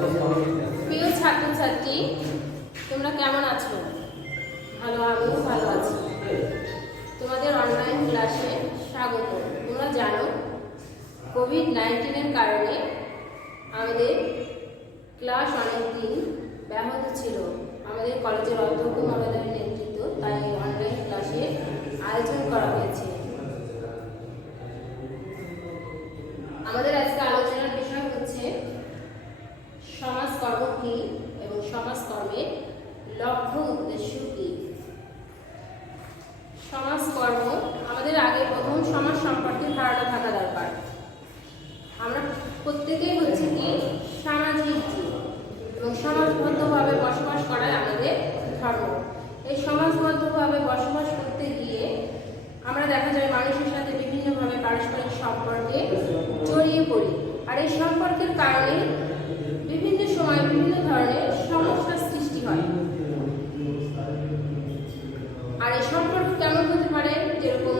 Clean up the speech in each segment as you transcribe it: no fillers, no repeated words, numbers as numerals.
প্রিয় ছাত্রছাত্রী, তোমরা কেমন আছো? আমিও ভালো আছি। তোমাদের অনলাইন ক্লাসে স্বাগত। তোমরা জানো, কোভিড-19 কারণে আমাদের ক্লাস অনেক দিন ব্যাহত ছিল। আমাদের কলেজের অধ্যক্ষ মহোদয়ের নেতৃত্ব তাই অনলাইন ক্লাসে আয়োজন করা হয়েছে। আমাদের আজকে আলোচনার বিষয় হচ্ছে সমাজকর্ম কি এবং সমাজকর্মের লক্ষ্য উদ্দেশ্য কি। সমাজকর্ম আমাদের আগে প্রথম সমাজ সম্পর্কে ধারণা থাকা দরকার। আমরা প্রত্যেকেই হচ্ছে কি সামাজিক জীব এবং সমাজবদ্ধভাবে বসবাস করাই আমাদের ধর্ম। এই সমাজবদ্ধভাবে বসবাস করতে গিয়ে আমরা দেখা যায় মানুষের সাথে বিভিন্নভাবে পারস্পরিক সম্পর্কে জড়িয়ে পড়ি। আর এই সম্পর্কের কারণে বিভিন্ন সময় বিভিন্ন ধরনের সমস্যার সৃষ্টি হয়। আর এই সম্পর্ক কেমন হতে পারে? যেরকম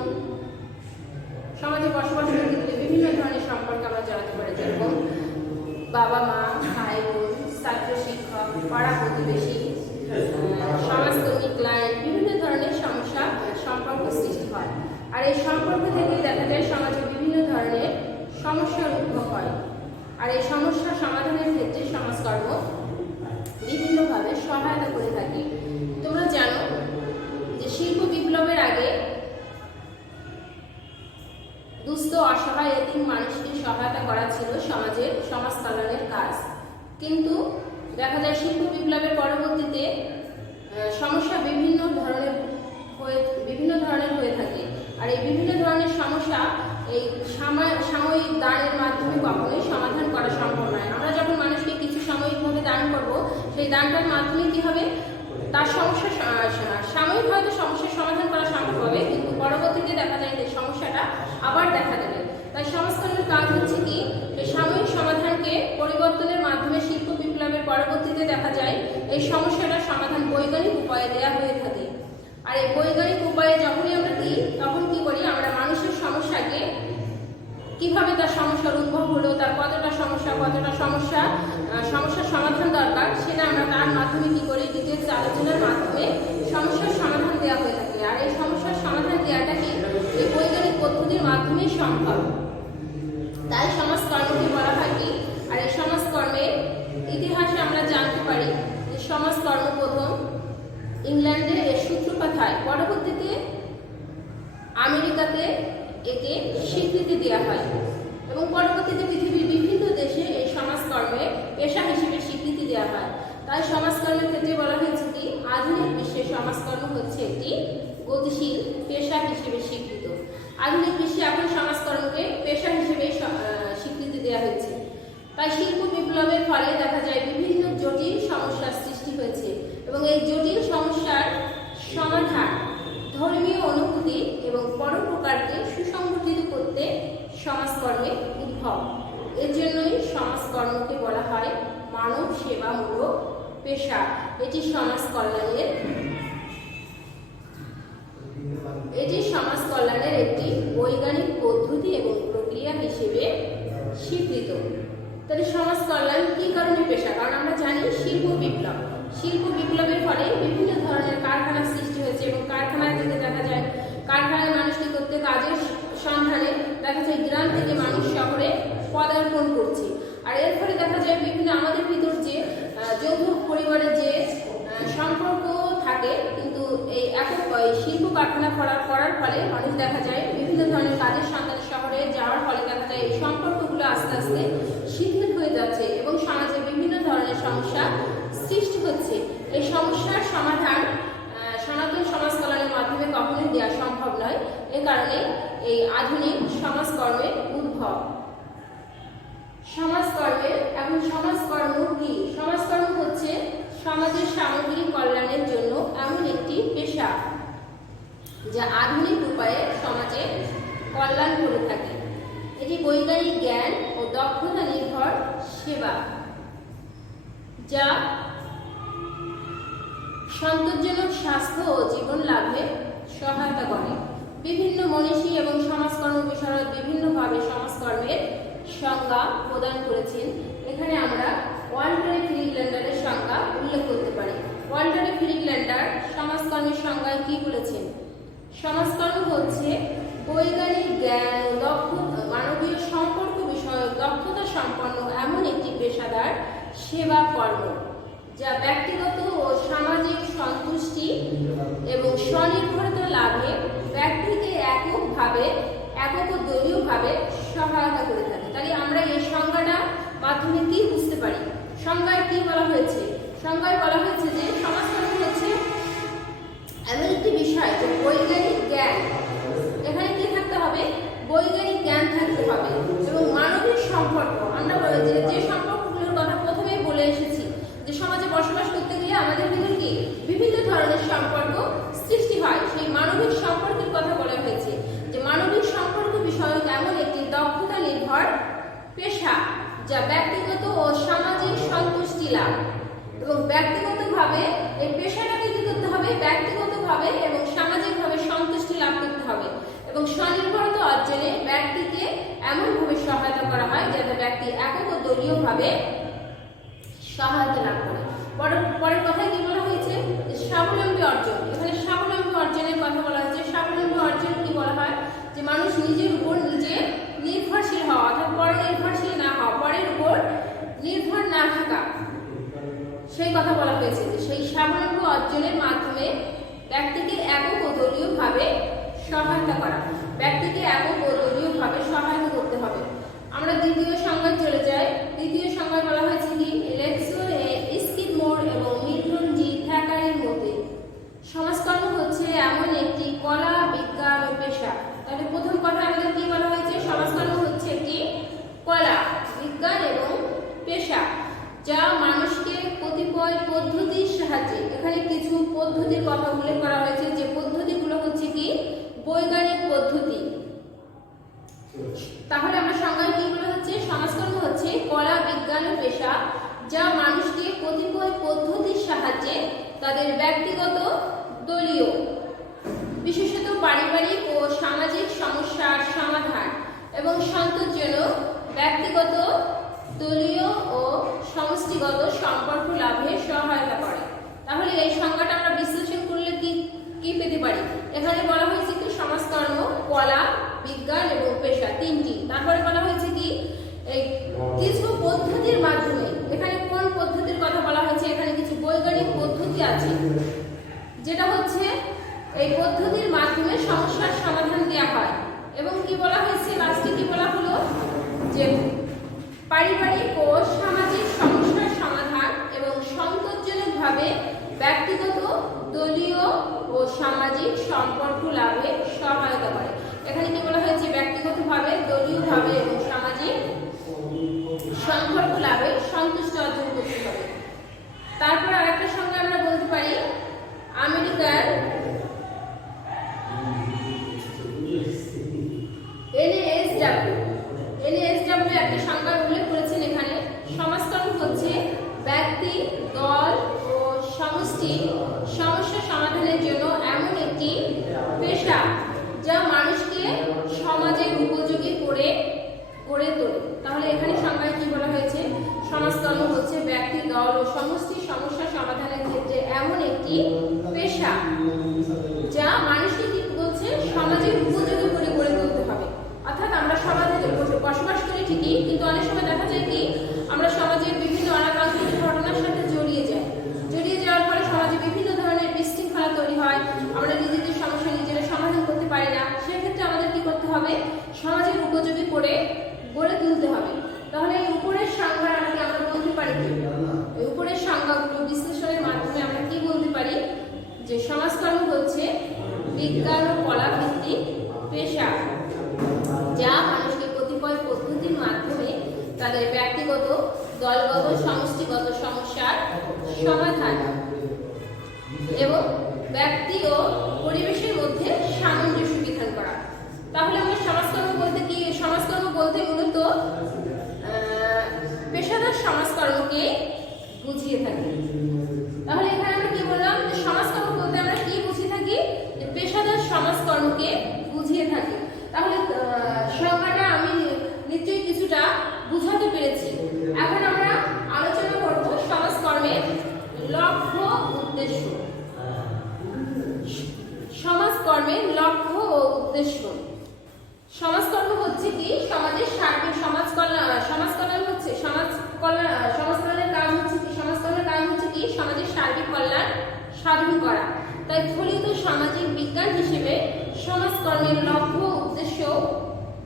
সমাজে বসবাস করতে গেলে বিভিন্ন ধরনের সম্পর্ক আমরা জানাতে পারি, যেরকম বাবা মা, ভাই বোন, ছাত্র শিক্ষক, পাড়া প্রতিবেশী, সমাজকর্মী, ক্লায়েন্ট, বিভিন্ন ধরনের সম্পর্ক সৃষ্টি হয়। আর এই সম্পর্ক থেকে দেখা যায় সমাজে বিভিন্ন ধরনের সমস্যার উদ্ভব হয়। আর এই সমস্যা সমাধানের ক্ষেত্রে সমাজকর্ম বিভিন্নভাবে সহায়তা করে থাকে। তোমরা জানো যে শিল্প বিপ্লবের আগে দুস্থ, অসহায়, এতিম মানুষকে সহায়তা করা ছিল সমাজ কল্যাণের কাজ। কিন্তু দেখা যায় শিল্প বিপ্লবের পরবর্তীতে সমস্যা বিভিন্ন ধরনের হয়ে থাকে। আর এই বিভিন্ন ধরনের সমস্যা এই সাময়িক দানের মাধ্যমে কখনোই সমাধান করা সম্ভব নয়। আমরা যখন মানুষকে কিছু সাময়িকভাবে দান করব, সেই দানটার মাধ্যমে কি হবে? তার সাময়িক হয়তো সমস্যার সমাধান করা সম্ভব হবে, কিন্তু পরবর্তীতে দেখা যায় যে সমস্যাটা আবার দেখা দেবে। তাই সমাজকর্মের কাজ হচ্ছে কি এই সাময়িক সমাধানকে পরিবর্তনের মাধ্যমে শিল্প বিপ্লবের পরবর্তীতে দেখা যায় এই সমস্যাটার সমাধান বৈজ্ঞানিক উপায়ে দেওয়া হয়ে থাকে। আর এই বৈজ্ঞানিক উপায়ে যখনই আমরা দিই, তখন কি করি? আমরা মানুষের সমস্যাকে কিভাবে তার সমস্যার উদ্ভব হলো, তার কতটা সমস্যার সমাধান দরকার, সেটা আমরা তার মাধ্যমে কি করি? ডিটেলস আলোচনার মাধ্যমে সমস্যার সমাধান দেওয়া হয়ে থাকে। আর এই সমস্যার সমাধান দেওয়াটা কি এই বৈজ্ঞানিক পদ্ধতির মাধ্যমেই সম্ভব। তাই সমাজকর্মকে বলা হয় কি? আর এই সমাজকর্মের ইতিহাসে আমরা জানতে পারি যে সমাজকর্ম প্রথম ইংল্যান্ডে এর সূত্রপাত হয়, পরবর্তীতে আমেরিকাতে একে স্বীকৃতি দেওয়া হয় এবং পরবর্তীতে পৃথিবীর বিভিন্ন দেশে এই সমাজকর্মে পেশা হিসেবে স্বীকৃতি দেওয়া হয়। তাই সমাজকর্মের ক্ষেত্রে বলা হয়েছে কি আধুনিক বিশ্বে সমাজকর্ম হচ্ছে একটি গতিশীল পেশা হিসেবে স্বীকৃত। আধুনিক বিশ্বে এখন সমাজকর্মকে পেশা হিসেবে স্বীকৃতি দেওয়া হয়েছে। তাই শিল্প বিপ্লবের ফলে দেখা যায় বিভিন্ন জটিল সমস্যার সৃষ্টি হয়েছে এবং এই জটিল সমস্যার সমাধান ধর্মীয় অনুভূতি এবং পরোপকারকে সুসংগঠিত করতে সমাজকর্মের উদ্ভব। এর জন্যই সমাজকর্মকে বলা হয় মানব সেবামূলক পেশা। এটি সমাজ কল্যাণের একটি বৈজ্ঞানিক পদ্ধতি এবং প্রক্রিয়া হিসেবে স্বীকৃত। তাহলে সমাজ কল্যাণ কি কারণে পেশা? কারণ আমরা জানি শিল্প বিপ্লবের ফলে বিভিন্ন ধরনের কারখানার সৃষ্টি হয়েছে এবং কারখানা থেকে দেখা যায় কারখানায় মানুষ কি করতে কাজের সন্ধানে দেখা যায় গ্রাম থেকে মানুষ শহরে পদার্পণ করছে। আর এর ফলে দেখা যায় বিভিন্ন আমাদের ভিতর যে যৌথ পরিবারের যে সম্পর্ক থাকে, কিন্তু এই শিল্প কারখানা করার ফলে মানুষ দেখা যায় বিভিন্ন ধরনের কাজের সন্ধানে শহরে যাওয়ার ফলে দেখা যায় এই সম্পর্কগুলো আস্তে আস্তে শিথিল হয়ে যাচ্ছে এবং সমাজে বিভিন্ন ধরনের সমস্যা সৃষ্টি হচ্ছে। এই সমস্যার সমাধান সনাতন সমাজ কল্যাণের মাধ্যমে কখনোই দেওয়া সম্ভব নয়। এ কারণে এই আধুনিক সমাজকর্মের উদ্ভব। সমাজকর্ম কি? সমাজকর্ম হচ্ছে সমাজের সামগ্রিক কল্যাণের জন্য এমন একটি পেশা যা আধুনিক উপায়ে সমাজে কল্যাণ করে থাকে। এটি বৈজ্ঞানিক জ্ঞান ও দক্ষতা নির্ভর সেবা যা সন্তোষজনক স্বাস্থ্য ও জীবন লাভে সহায়তা করে। বিভিন্ন মনীষী এবং সমাজকর্ম বিশারদ বিভিন্নভাবে সমাজকর্মের সংজ্ঞা প্রদান করেছেন। এখানে আমরা ওয়ার্ল্ড উল্লেখ করতে পারি। ওয়াল্টার ফ্রিডল্যান্ডার সমাজকর্মের সংজ্ঞায় কি বলেছেন? সমাজকর্ম হচ্ছে বৈজ্ঞানিক জ্ঞান মানবীয় সম্পর্ক বিষয়ক দক্ষতা সম্পন্ন এমন একটি পেশাদার সেবা কর্ম যা ব্যক্তিগত ও সামাজিক সন্তুষ্টি এবং স্বনির্ভরতা লাভে ব্যক্তিকে একক ও দলীয়ভাবে সহায়তা করে থাকে। তাহলে আমরা এই সংজ্ঞাটা মাধ্যমে কি বুঝতে পারি? সংজ্ঞায় কি বলা হয়েছে? সংজ্ঞায় বলা হয়েছে যে সমাজকর্ম হচ্ছে এমন একটি বিষয় যে বৈজ্ঞানিক জ্ঞান, এখানে কি থাকতে হবে? বৈজ্ঞানিক জ্ঞান থাকতে হবে এবং মানবিক সম্পর্ক। আমরা যে সম্পর্কগুলোর কথা প্রথমেই বলে এসেছি যে সমাজে বসবাস করতে গিয়ে আমাদের ভিতর কি বিভিন্ন ধরনের সম্পর্ক সৃষ্টি হয়, সেই মানবিক সম্পর্কের কথা বলা হয়েছে যে মানবিক সম্পর্ক বিষয়ক এমন একটি দক্ষতা নির্ভর পেশা যা ব্যক্তিগত ও সামাজিক সন্তুষ্টি লাভ এবং ব্যক্তিগতভাবে এই পেশাটাকে কি করতে হবে? ব্যক্তিগতভাবে এবং সামাজিকভাবে সন্তুষ্টি লাভ করতে হবে এবং স্বনির্ভরতা অর্জনে ব্যক্তিকে এমনভাবে সহায়তা করা হয় যাতে ব্যক্তি একক ও দলীয়ভাবে সহায়তা লাভ করে। পরের কথায় কি বলা হয়েছে? স্বাবলম্বী অর্জন। এখানে স্বাবলম্বী অর্জনের কথা বলা হয়েছে। স্বাবলম্বী অর্জন কি বলা হয়? যে মানুষ নিজের উপর নিজে নির্ভরশীল হওয়া, অর্থাৎ পর নির্ভরশীল না হওয়া, পরের উপর নির্ভর না থাকা, সেই কথা বলা হয়েছে যে সেই স্বাবলম্বী অর্জনের মাধ্যমে ব্যক্তিকে একক ও দলীয়ভাবে সহায়তা করা, ব্যক্তিকে একক ও দলীয়ভাবে সহায়তা করতে হবে। আমরা দ্বিতীয় সংজ্ঞায় চলে যাই। দ্বিতীয় সংজ্ঞায় বলা হয়েছে কি? এলেক্সো স্কিডমোর এবং মিল্টন জি থ্যাকারের মতে সমাজকর্ম হচ্ছে এমন একটি কলা, বিজ্ঞান ও পেশা। তাহলে প্রথম কথা আমাদের কি বলা হয়েছে? সমাজকর্ম হচ্ছে একটি কলা, বিজ্ঞান এবং পেশা যা মানুষকে কতিপয় পদ্ধতির সাহায্যে, এখানে কিছু পদ্ধতির কথা উল্লেখ করা হয়েছে যে পদ্ধতিগুলো হচ্ছে কি? বৈজ্ঞানিক পদ্ধতি। তাহলে আমরা সংজ্ঞায় কি বলা হচ্ছে? সমাজকর্ম হচ্ছে কলা, বিজ্ঞান ও পেশা যা মানুষকে কতিপয় পদ্ধতির সাহায্যে তাদের ব্যক্তিগত, দলীয়, বিশেষত পারিবারিক ও সামাজিক সমস্যার সমাধান এবং সন্তোষজনক ব্যক্তিগত, দলীয় ও সমষ্টিগত সম্পর্ক লাভে সহায়তা করে। তাহলে এই সংজ্ঞাটা আমরা বিশ্লেষণ করলে কি পেতে পারি? এখানে বলা হয়েছে কি? সমাজকর্ম কলা, বিজ্ঞান এবং পেশা তিনটি। তারপরে বলা হয়েছে কি? এই কিছু পদ্ধতির মাধ্যমে, এখানে কোন পদ্ধতির কথা বলা হয়েছে? এখানে কিছু বৈজ্ঞানিক পদ্ধতি আছে যেটা হচ্ছে এই পদ্ধতির মাধ্যমে সমস্যার সমাধান দেওয়া হয়। এবং কি বলা হয়েছে? লাস্টে কি বলা হলো? যে পারিবারিক ও সামাজিক সমস্যার সমাধান এবং সন্তোষজনকভাবে ব্যক্তিগত, দলীয় ও সামাজিক সম্পর্ক লাভে সহায়তা করে। এখানে কি বলা হয়েছে? ব্যক্তিগতভাবে, দলীয়ভাবে এবং সামাজিক সম্পর্ক লাভে সন্তুষ্টি অর্জন করতে হবে। তারপর আরেকটা সঙ্গে আমরা বলতে পারি আমেরিকার NASW একটা সংজ্ঞা উল্লেখ করেছেন। এখানে সমাজকর্ম হচ্ছে ব্যক্তি, দল ও সমষ্টি সমস্যা সমাধানের জন্য এমন একটি পেশা যা মানুষকে সমাজের উপযোগী করে গড়ে তোলে। তাহলে এখানে সংজ্ঞায় কি বলা হয়েছে? সমাজকর্ম হচ্ছে ব্যক্তি, দল ও সমষ্টি সমস্যা সমাধানের ক্ষেত্রে এমন একটি পেশা যা মানুষকে কি বলছে? সমাজের উপযোগী করে গড়ে তুলতে হবে। অর্থাৎ আমরা সমাজে বসবাস করি ঠিকই, কিন্তু অনেক সময় দেখা যায় কি আমরা সমাজের বিভিন্ন অনাকাঙ্ক্ষিত ঘটনার সাথে জড়িয়ে যাওয়ার ফলে সমাজে বিভিন্ন ধরনের বিশৃঙ্খলা তৈরি হয়, আমরা নিজেদের সমস্যা নিজেরা সমাধান করতে পারি না। সেক্ষেত্রে আমাদের কি করতে হবে? সমাজের উপযোগী করে গড়ে তুলতে হবে। তাহলে এই উপরের সংজ্ঞাটাকে আমরা বলতে পারি কি? এই উপরের সংজ্ঞাগুলো বিশ্লেষণের মাধ্যমে আমরা কি বলতে পারি? যে সমাজকর্ম হচ্ছে বিজ্ঞান ও কলা ভিত্তিক পেশা যা মানুষকে কতিপয় পদ্ধতির মাধ্যমে তাদের ব্যক্তিগত, দলগত, সমষ্টিগত সমস্যার সমাধান এবং ব্যক্তি ও পরিবেশের মধ্যে সামঞ্জস্য বিধান করা। তাহলে আমরা সমাজকর্ম বলতে কি? সমাজকর্ম বলতে মূলত পেশাদার সমাজকর্মকে বুঝিয়ে থাকি। তাহলে এখানে আমরা কি বললাম? যে সমাজকর্ম বলতে আমরা কি বুঝিয়ে থাকি? যে পেশাদার সমাজকর্মকে বুঝিয়ে থাকি। তাহলে সংজ্ঞাটা আমি নিশ্চয়ই কিছুটা বুঝাতে পেরেছি। এখন আমরা আলোচনা করব সমাজকর্মের ল সাধন করা। তাই ফলিত সামাজিক বিজ্ঞান হিসেবে সমাজকর্মের লক্ষ্য উদ্দেশ্য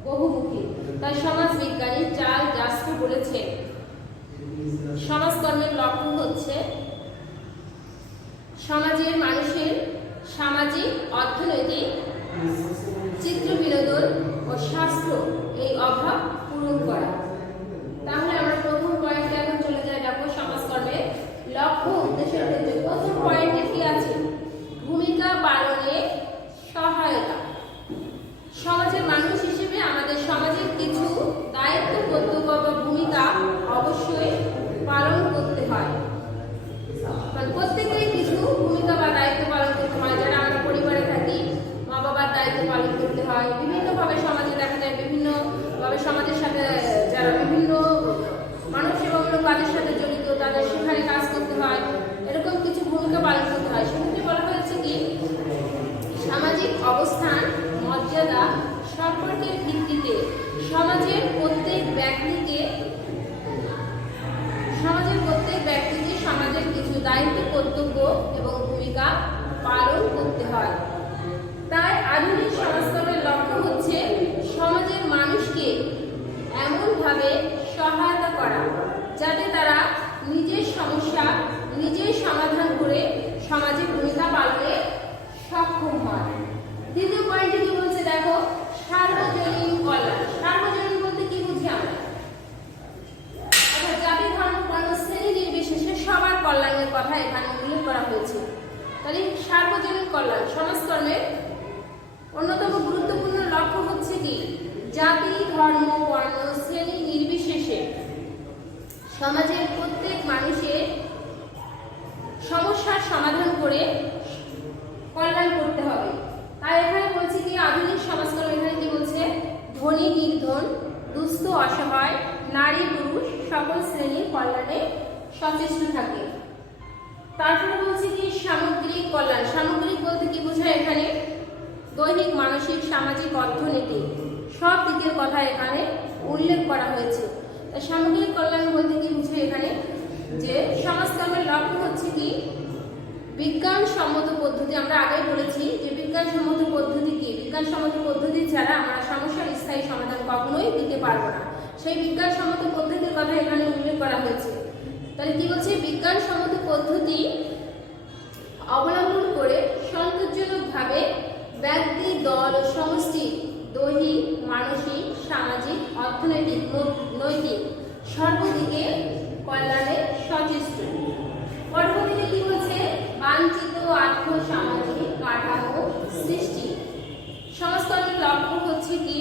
বহুমুখী। তাই সমাজ বিজ্ঞানী চার্লস জাস্কো বলেছেন সমাজকর্মের লক্ষ্য হচ্ছে সমাজের মানুষের সামাজিক, অর্থনৈতিক, চিত্র বিনোদন ও স্বাস্থ্য এই অভাব পূরণ করা। তাহলে আমরা প্রথম পয়েন্টে এখন চলে যাই, দেখো সমাজকর্মের লক্ষ্য উদ্দেশ্যের ক্ষেত্রে প্রথম পয়েন্টে কি আছে? ভূমিকা পালনে সহায়তা। সমাজের মানুষ হিসেবে আমাদের সমাজের কিছু দায়িত্ব, কর্তব্য বা ভূমিকা অবশ্যই পালন করতে হয়। প্রত্যেকেই কিছু ভূমিকা বা দায়িত্ব পালন করতে হয়। যারা আমরা পরিবারে থাকি, মা বাবার দায়িত্ব পালন করতে হয়। বিভিন্নভাবে সমাজে দেখা যায়, বিভিন্নভাবে সমাজের সাথে যারা বিভিন্ন মানব সেবামূলক কাজের সাথে জড়িত, তাদের সেখানে কাজ করতে হয়। এরকম কিছু ভূমিকা পালন করতে হয়। সেক্ষেত্রে বলা হয়েছে কি সামাজিক অবস্থান, মর্যাদা সম্পর্কের ভিত্তিতে সমাজের প্রত্যেক ব্যক্তিকে সমাজের কিছু দায়িত্ব, কর্তব্য এবং ভূমিকা পালন করতে হয়। তাই আধুনিক সমাজকর্মের লক্ষ্য হচ্ছে সমাজের মানুষকে এমনভাবে সহায়তা করা যাতে তারা নিজের সমস্যা নিজেই সমাধান করে সমাজে ভূমিকা পালনে সক্ষম হয়। দ্বিতীয় পয়েন্টে কি বলছে দেখো, সার্বজনীন কল্যাণ। সার্বজনীন বলতে কি বুঝি আমরা? জাতি, ধর্ম, বর্ণ, শ্রেণী নির্বিশেষে সবার কল্যাণের কথা এখানে উল্লেখ করা হয়েছে। তাহলে সার্বজনীন কল্যাণ সমাজকর্মের অন্যতম গুরুত্বপূর্ণ লক্ষ্য হচ্ছে কি জাতি, ধর্ম, বর্ণ, শ্রেণী নির্বিশেষে সমাজের প্রত্যেক মানুষের সমস্যার সমাধান করে কল্যাণ করতে হবে। তাই এখানে বলছে কি আধুনিক সমাজকর্ম এখানে কি বলছে, ধনী নির্ধন, দুস্থ অসহায়, নারী পুরুষ সকল শ্রেণীর কল্যাণে সচেষ্ট থাকে। তারপরে বলছে কি সামগ্রিক কল্যাণ। সামগ্রিক বলতে কি বোঝায়? এখানে দৈহিক, মানসিক, সামাজিক, অর্থনৈতিক সব দিকের কথা এখানে উল্লেখ করা হয়েছে। তাই সামগ্রিক কল্যাণ বলতে কি বুঝে এখানে যে সমাজকর্মের লক্ষ্য হচ্ছে কি বিজ্ঞানসম্মত পদ্ধতি। আমরা আগে বলেছি যে বিজ্ঞানসম্মত পদ্ধতি কি, বিজ্ঞানসম্মত পদ্ধতি ছাড়া আমরা সমস্যার স্থায়ী সমাধান কখনোই দিতে পারবো না। সেই বিজ্ঞানসম্মত পদ্ধতির কথা এখানে উল্লেখ করা হয়েছে। তাহলে কি বলছে, বিজ্ঞানসম্মত পদ্ধতি অবলম্বন করে সন্তোষজনকভাবে ব্যক্তি, দল ও সমষ্টি দৈহিক, মানসিক, সামাজিক, অর্থনৈতিক, নৈতিক সর্বদিকে কল্যাণে সচেষ্ট। পরবর্তীতে কি বলছে, বাঞ্ছিত আর্থ-সামাজিক কাঠামো সৃষ্টি। সমাজকর্মের লক্ষ্য হচ্ছে কি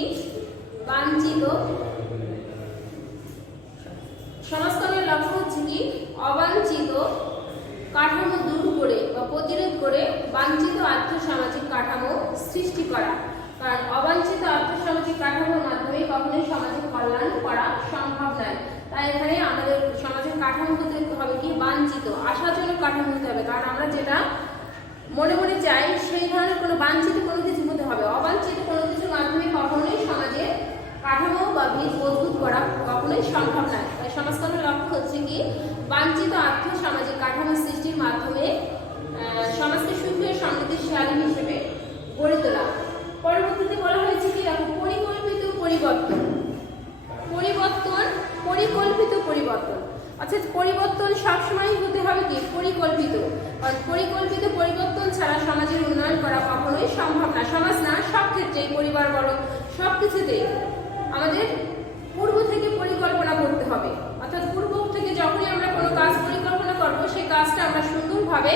সমাজকর্মের লক্ষ্য হচ্ছে কি অবাঞ্ছিত কাঠামো দূর করে বা প্রতিরোধ করে বাঞ্ছিত আর্থ-সামাজিক কাঠামো সৃষ্টি করা। কারণ অবাঞ্ছিত আর্থ-সামাজিক কাঠামোর মাধ্যমে কখনোই সমাজের কল্যাণ করা সম্ভব নয়। তাই এখানে আমাদের সমাজের কাঠামো হতে হবে কি বাঞ্ছিত, আশাজনক কাঠামো হতে হবে। কারণ আমরা যেটা মনে মনে চাই সেই ধরনের কোনো বাঞ্ছিত কোনো কিছু হতে হবে। অবাঞ্ছিত কোনো কিছুর মাধ্যমে কখনোই সমাজের কাঠামো বা বীজ মজবুত করা কখনোই সম্ভব নয়। তাই সমাজকর্মের লক্ষ্য হচ্ছে কি বাঞ্ছিত আর্থ-সামাজিক কাঠামো সৃষ্টির মাধ্যমে সমাজকে সুখী ও সমৃদ্ধিশালী হিসেবে গড়ে তোলা। পরবর্তীতে বলা হয়েছে কি দেখো, পরিকল্পিত পরিবর্তন। পরিকল্পিত পরিবর্তন অর্থাৎ পরিবর্তন সবসময় হতে হবে কি পরিকল্পিত। কারণ পরিকল্পিত পরিবর্তন ছাড়া সমাজের উন্নয়ন করা কখনোই সম্ভব না। সমাজ না, সব ক্ষেত্রেই, পরিবার বড়, সব কিছুতেই আমাদের পূর্ব থেকে পরিকল্পনা করতে হবে। অর্থাৎ পূর্ব থেকে যখনই আমরা কোনো কাজ পরিকল্পনা করব সেই কাজটা আমরা সুন্দরভাবে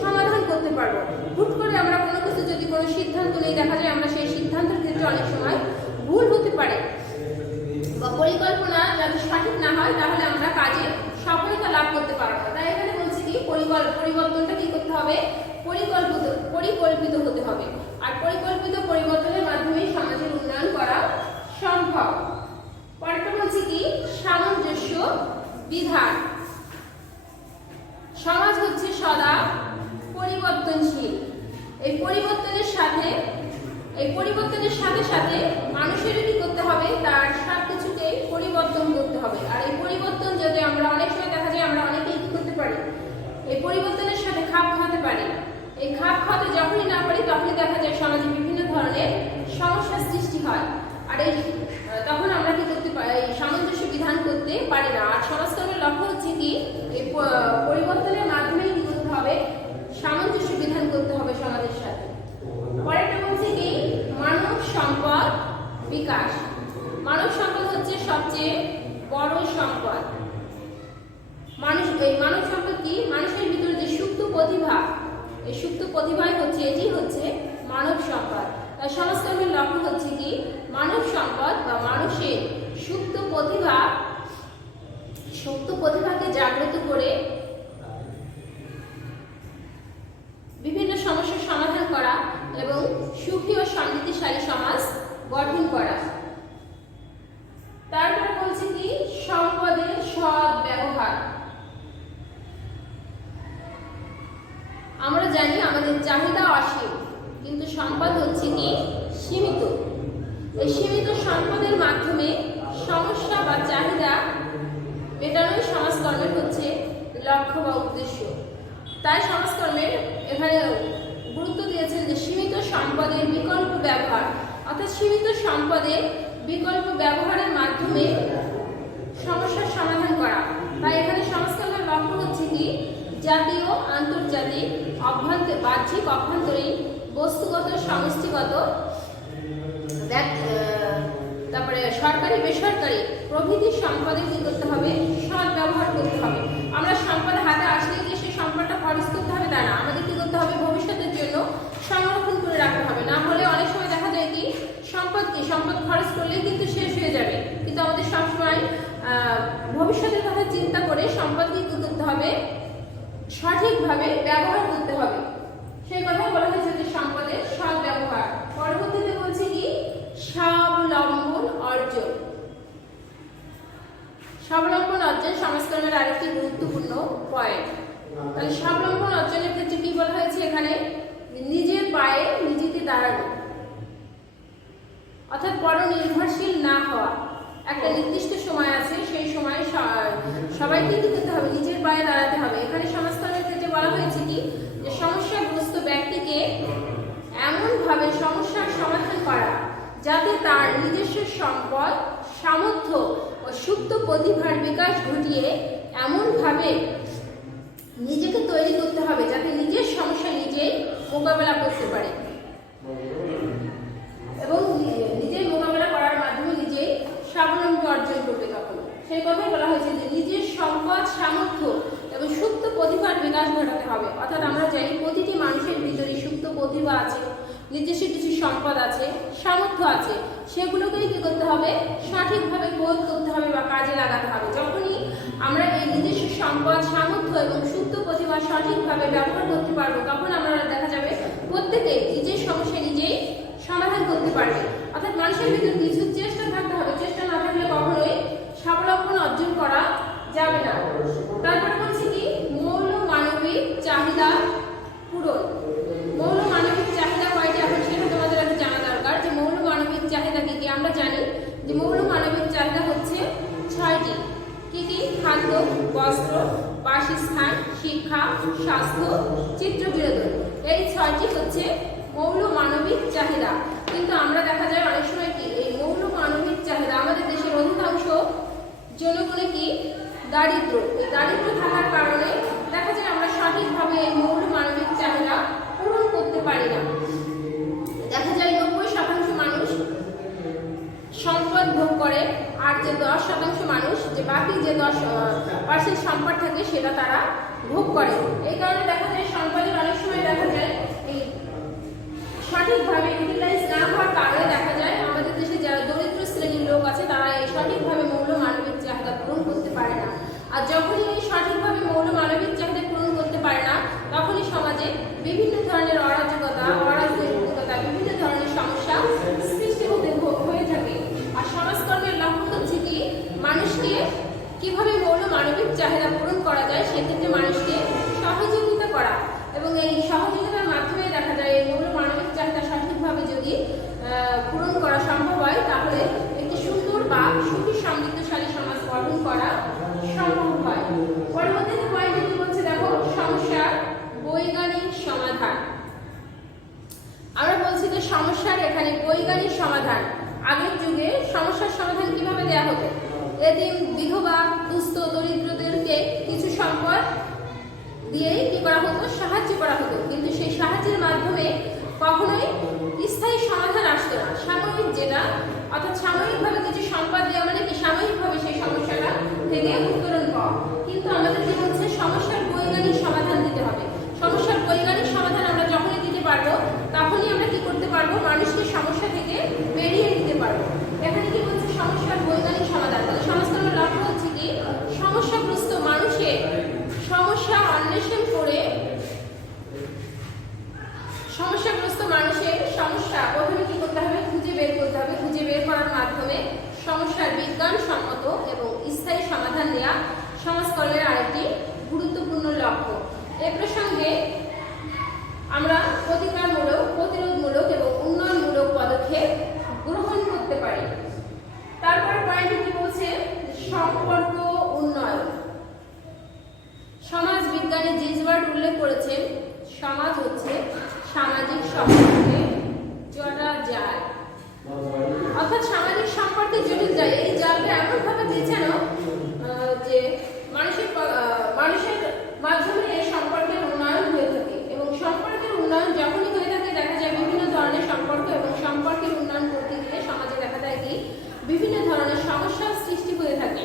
সমাধান করতে পারবো। হুট করে আমরা কোনো কিছু যদি কোনো সিদ্ধান্ত নেই, দেখা যায় আমরা সেই সিদ্ধান্তের ক্ষেত্রে অনেক সময় ভুল হতে পারে বা পরিকল্পনা যদি সঠিক না হয় তাহলে আমরা কাজে সফলতা লাভ করতে পারবো না। তাই এখানে বলছি কি পরিবর্তনটা কি করতে হবে, পরিকল্পিত হতে হবে। আর পরিকল্পিত পরিবর্তনের মাধ্যমে সমাজের উন্নয়ন করা সম্ভব। পরেরটা বলছি কি সামঞ্জস্য বিধান। সমাজ হচ্ছে সদা পরিবর্তনশীল। এই পরিবর্তনের সাথে সাথে মানুষেরও কি করতে হবে, তার সব কিছুকে পরিবর্তন করতে হবে। আর এই পরিবর্তন যদি আমরা অনেক সময় দেখা যায় আমরা অনেকেই কি করতে পারি, এই পরিবর্তনের সাথে খাপ খাওয়াতে পারি। এই খাপ খাওয়াতে যখনই না পারি তখনই দেখা যায় সমাজে বিভিন্ন ধরনের সমস্যার সৃষ্টি হয়। আর এই তখন আমরা কি করতে পারি, সামঞ্জস্য বিধান করতে পারি না। আর সমাজকর্মের লক্ষ্য হচ্ছে কি, এই পরিবর্তনের মাধ্যমে কি করতে হবে, সামঞ্জস্য বিধান করতে হবে সমাজের সাথে। পরেরটা বলছে কি, মানব সম্পদ বিকাশ। মানব সম্পদ হচ্ছে সবচেয়ে বড় সম্পদ। এই মানব সম্পদ কি, মানুষের ভিতরে যে সুপ্ত প্রতিভা, এই সুপ্ত প্রতিভাই হচ্ছে, এটি হচ্ছে মানব সম্পদ। তাই সমাজকর্মের লক্ষ্য হচ্ছে কি, মানব সম্পদ বা মানুষের সুপ্ত প্রতিভাকে জাগ্রত করে বিভিন্ন সমস্যার সমাধান করা এবং সুখী ও সমৃদ্ধিশালী সমাজ গঠন করা। তারপরে বলছে কি, সম্পদের সৎ ব্যবহার। আমরা জানি আমাদের চাহিদা অসীম, কিন্তু সম্পদ হচ্ছে কি সীমিত। এই সীমিত সম্পদের মাধ্যমে সমস্যা বা চাহিদা মেটানোই সমাজকর্মের হচ্ছে লক্ষ্য বা উদ্দেশ্য। তাই সমাজকর্মের এখানে গুরুত্ব দিয়েছেন যে সীমিত সম্পদের বিকল্প ব্যবহার, অর্থাৎ সীমিত সম্পদের বিকল্প ব্যবহারের মাধ্যমে সমস্যার সমাধান করা। তাই এখানে সমাজকর্মের লক্ষ্য হচ্ছে কি, জাতীয়, আন্তর্জাতিক, বাহ্যিক, অভ্যন্তরীণ, বস্তুগত, সমষ্টিগত, তারপরে সরকারি, বেসরকারি প্রভৃতি সম্পদে কি করতে হবে, সৎ ব্যবহার করতে হবে। আমরা সম্পদ হাতে আসলে যে সেই সম্পদটা খরচ করতে হবে তা না, আমাদের কি করতে হবে, ভবিষ্যতের জন্য সংরক্ষণ করে রাখতে হবে। না হলে অনেক সময় দেখা যায় কি, সম্পদ খরচ করলেই কিন্তু শেষ হয়ে যাবে, কিন্তু আমাদের সবসময় ভবিষ্যতের কথা চিন্তা করে সম্পদকে কি করতে হবে, সঠিকভাবে ব্যবহার করতে হবে। সেই কথা বলা হয়েছে যে সম্পদের সৎ ব্যবহার। পরবর্তীতে বলছে কি, স্বাবলম্বন অর্জন। স্বাবলম্বন অর্জন সমাজকর্মের আরেকটি গুরুত্বপূর্ণ পয়েন্ট। তাহলে স্বাবলম্বন অর্জনের ক্ষেত্রে কি বলা হয়েছে এখানে, নিজের পায়ে নিজেকে দাঁড়ানো, অর্থাৎ পরনির্ভরশীল না হওয়া। একটা নির্দিষ্ট সময় আছে, সেই সময় সবাইকে কি করতে হবে, নিজের পায়ে দাঁড়াতে হবে। এখানে সমাজকর্মের ক্ষেত্রে বলা হয়েছে কি, যে সমস্যাগ্রস্ত ব্যক্তিকে এমনভাবে সমস্যার সমাধান করা যাতে তার নিজস্ব সম্পদ, সামর্থ্য ও সুপ্ত প্রতিভার বিকাশ ঘটিয়ে এমনভাবে নিজেকে তৈরি করতে হবে যাতে নিজের সমস্যা নিজেই মোকাবেলা করতে পারে এবং নিজেই মোকাবেলা করার মাধ্যমে নিজেই স্বাবলম্বী অর্জন করবে। তখন সেই কথাই বলা হয়েছে যে নিজের সম্পদ, সামর্থ্য এবং সুপ্ত প্রতিভার বিকাশ ঘটাতে হবে। অর্থাৎ আমরা জানি প্রতিটি মানুষের ভিতরে সুপ্ত প্রতিভা আছে, নিজস্ব কিছু সম্পদ আছে, সামর্থ্য আছে, সেগুলোকেই কি করতে হবে, সঠিকভাবে প্রয়োগ করতে হবে বা কাজে লাগাতে হবে। যখনই আমরা এই নিজস্ব সম্পদ, সামর্থ্য এবং সুপ্ত প্রতিভা সঠিকভাবে ব্যবহার করতে পারবো, তখন আমরা দেখা যাবে প্রত্যেকে নিজের সমস্যা নিজেই সমাধান করতে পারবে। অর্থাৎ মানুষের ভিতরে কিছু চেষ্টা থাকতে হবে, চেষ্টা না থাকলে কখনোই স্বাবলম্বন অর্জন করা যাবে না। তারপরে বলছি কি, মৌল মানবিক চাহিদা পূরণ। মৌল মানবিক চাহিদা কয়টি, এখন সেটা তোমাদের আগে জানা দরকার যে মৌল মানবিক চাহিদা কি কি। আমরা জানি যে মৌল মানবিক চাহিদা হচ্ছে 6টি। কি কি? খাদ্য, বস্ত্র, বাসস্থান, শিক্ষা, স্বাস্থ্য, চিত্র বিনোদন। এই 6টি হচ্ছে মৌল মানবিক চাহিদা। কিন্তু আমরা দেখা যায় অনেক সময় কি, এই মৌল মানবিক চাহিদা আমাদের দেশের অধিকাংশ জনগণে কি দারিদ্র। এই দারিদ্র থাকার কারণে দেখা যায় আমরা সঠিকভাবে এই মৌল মানবিক চাহিদা পূরণ করতে পারি না। দেখা যায় 90% মানুষ সম্পদ ভোগ করে, আর যে 10% মানুষ, যে বাকি যে 10% সম্পদ থাকে সেটা তারা ভোগ করে। এই কারণে দেখা যায় সম্পদের অনেক সময় দেখা যায় এই সঠিকভাবে ইউটিলাইজ না হওয়ার কারণে দেখা যায় আমাদের দেশে যারা দরিদ্র শ্রেণীর লোক আছে তারা এই সঠিকভাবে মৌল মানবিক চাহিদা পূরণ করতে পারে না। আর যখনই এই সঠিকভাবে মৌল মানবিক চাহিদা পূরণ করতে পারে না, তখনই সমাজে বিভিন্ন ধরনের অরাজকতা, অরাজনৈতিকতা, বিভিন্ন ধরনের সমস্যা সৃষ্টি হয়ে থাকে। আর সমাজকর্মের লক্ষ্য হচ্ছে কি, মানুষকে কিভাবে মৌল মানবিক চাহিদা পূরণ করা যায় সেক্ষেত্রে মানুষকে সহযোগিতা করা, এবং এই সহযোগিতার মাধ্যমে দেখা যায় এই মৌল মানবিক চাহিদা সঠিকভাবে যদি পূরণ করা সম্ভব হয় তাহলে একটি সুন্দর বা সুখী সমৃদ্ধশালী সমাজ গঠন করা দিয়েই কি করা হতো, সাহায্য করা হতো, কিন্তু সেই সাহায্যের মাধ্যমে কখনোই স্থায়ী সমাধান আসতো না। সাময়িক যেটা, অর্থাৎ সাময়িকভাবে কিছু সম্পদ দেওয়া মানে কি সাময়িকভাবে সেই সমস্যাটা থেকে উত্তরণ পাওয়া। কিন্তু আমাদের কি হচ্ছে, সমস্যার বৈজ্ঞানিক সমাধান দিতে হবে। সমস্যার বৈজ্ঞানিক সমাধান আমরা যখনই দিতে পারবো তখনই আমরা কি করতে পারবো, মানুষকে সমস্যা থেকে বেরিয়ে দিতে পারবো। এখানে কি বলছে, সমস্যার বৈজ্ঞানিক সমাধান। তাহলে সমাজকর্মের লক্ষ্য হচ্ছে কি, সমস্যাগ্রস্ত মানুষের সমস্যা অন্বেষণ করে, সমস্যাগ্রস্ত মানুষের সমস্যা প্রথমে কি করতে হবে, খুঁজে বের করতে হবে। খুঁজে বের করার মাধ্যমে সমস্যার বিজ্ঞানসম্মত এবং স্থায়ী সমাধান দেওয়া সমাজকর্মের আরেকটি গুরুত্বপূর্ণ লক্ষ্য। এ প্রসঙ্গে আমরা প্রতিকারমূলক, প্রতিরোধমূলক এবং উন্নয়নমূলক পদক্ষেপ গ্রহণ করতে পারি। তারপর পয়েন্টে কি বলছে, সম্পর্ক উন্নয়ন। সমাজ বিজ্ঞানী জিজবার্ড উল্লেখ করেছেন, সমাজ হচ্ছে সামাজিক সম্পর্কের জটা জাল, অর্থাৎ সামাজিক সম্পর্কের জটিল জাল। এই জালটা এমন ভাবে বিছানো যে মানুষের মাধ্যমে এই সম্পর্কের উন্নয়ন হয়ে থাকে, এবং সম্পর্কের উন্নয়ন যখনই হয়ে থাকে দেখা যায় বিভিন্ন ধরনের সম্পর্ক, এবং সম্পর্কের উন্নয়ন করতে গিয়ে সমাজে দেখা যায় কি বিভিন্ন ধরনের সমস্যার সৃষ্টি হয়ে থাকে।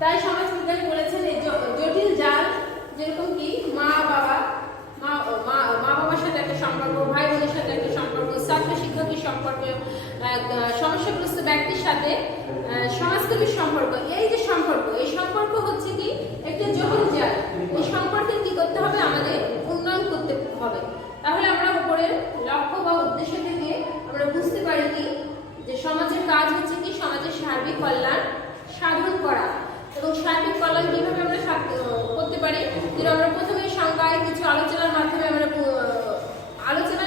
তাই সমাজ বিজ্ঞানী বলেছেন এই জটিল জাল, যেরকম কি মা বাবার সাথে একটা সম্পর্ক, ভাই বোনের সাথে একটা সম্পর্ক, ছাত্র শিক্ষকের সম্পর্ক, সমস্যাগ্রস্ত ব্যক্তির সাথে সমাজকর্মীর সম্পর্ক, এই যে সম্পর্ক, এই সম্পর্ক হচ্ছে কি একটা জটিল জাল। এই সম্পর্কে কি করতে হবে, আমাদের উন্নয়ন করতে হবে। তাহলে আমরা উপরের লক্ষ্য বা উদ্দেশ্য থেকে আমরা বুঝতে পারি কি, যে সমাজের কাজ হচ্ছে কি সমাজের সার্বিক কল্যাণ সাধন করা। এবং সার্বিক কল্যাণ কিভাবে আমরা করতে পারি, যেটা আমরা প্রথমে সংজ্ঞায় কিছু আলোচনার মাধ্যমে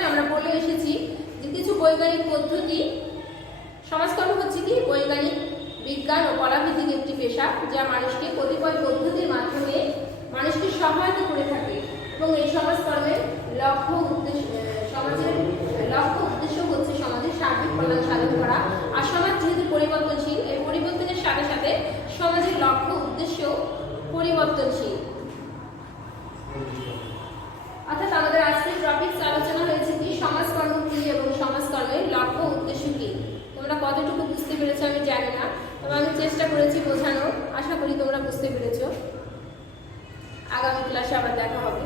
আমরা বলে এসেছি যে কিছু বৈজ্ঞানিক পদ্ধতি। সমাজকর্ম হচ্ছে কি বৈজ্ঞানিক, বিজ্ঞান ও কলাভিত্তিক একটি পেশা, যা মানুষকে কতিপয় পদ্ধতির মাধ্যমে মানুষকে সহায়তা করে থাকে। এবং এই সমাজকর্মের লক্ষ্য উদ্দেশ্য, সমাজের লক্ষ্য উদ্দেশ্য হচ্ছে সমাজের সার্বিক কল্যাণ সাধন করা। আর সমাজ যেহেতু পরিবর্তনশীল, এই পরিবর্তনের সাথে সাথে সমাজের লক্ষ্য উদ্দেশ্য পরিবর্তনশীল। অর্থাৎ আমাদের আজকের টপিক আলোচনা হয়েছে কি সমাজকর্ম কি এবং সমাজকর্মের লক্ষ্য উদ্দেশ্য কি। তোমরা কতটুকু বুঝতে পেরেছো আমি জানি না, তবে আমি চেষ্টা করেছি বোঝানোর। আশা করি তোমরা বুঝতে পেরেছো। আগামী ক্লাসে আবার দেখা হবে।